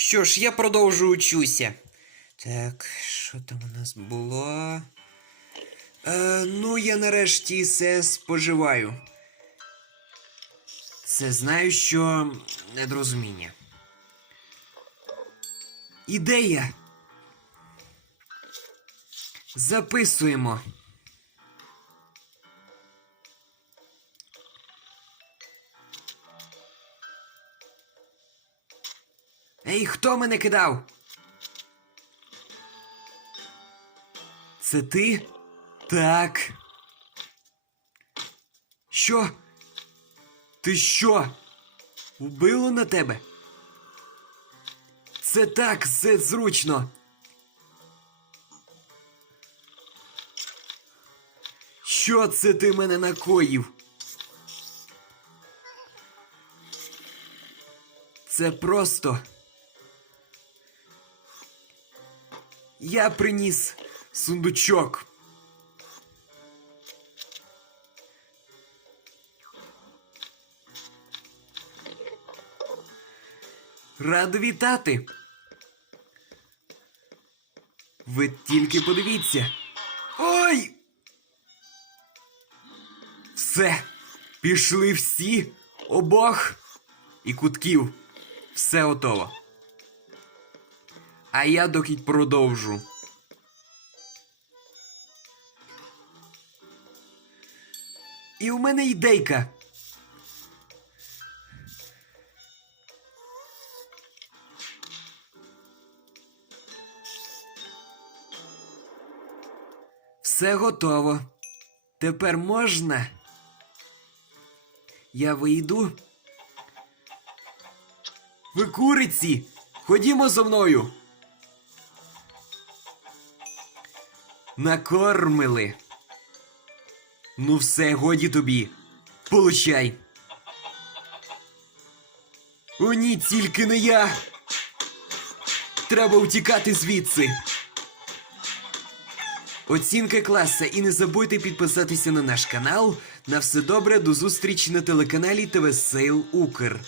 Що ж, я продовжую учуся. Так, що там у нас було? Е, ну, я нарешті все споживаю. Це знаю, що недорозуміння. Ідея. Записуємо. Ей, хто мене кидав? Це ти? Так. Що? Ти що? Вбило на тебе? Це так, це зручно. Що це ти мене накоїв? Це просто. Я приніс сундучок. Радо вітати. Ви тільки подивіться. Ой! Все. Пішли всі обох і кутків. Все готово. А я доки продовжу. І у мене ідейка. Все готово. Тепер можна. Я вийду. Ви куриці! Ходімо зо мною. Накормили. Ну все, годі тобі. Получай. О, ні, тільки не я. Треба втікати звідси. Оцінка класа і не забудьте підписатися на наш канал. На все добре, до зустрічі на телеканалі ТВ Сейл Укр.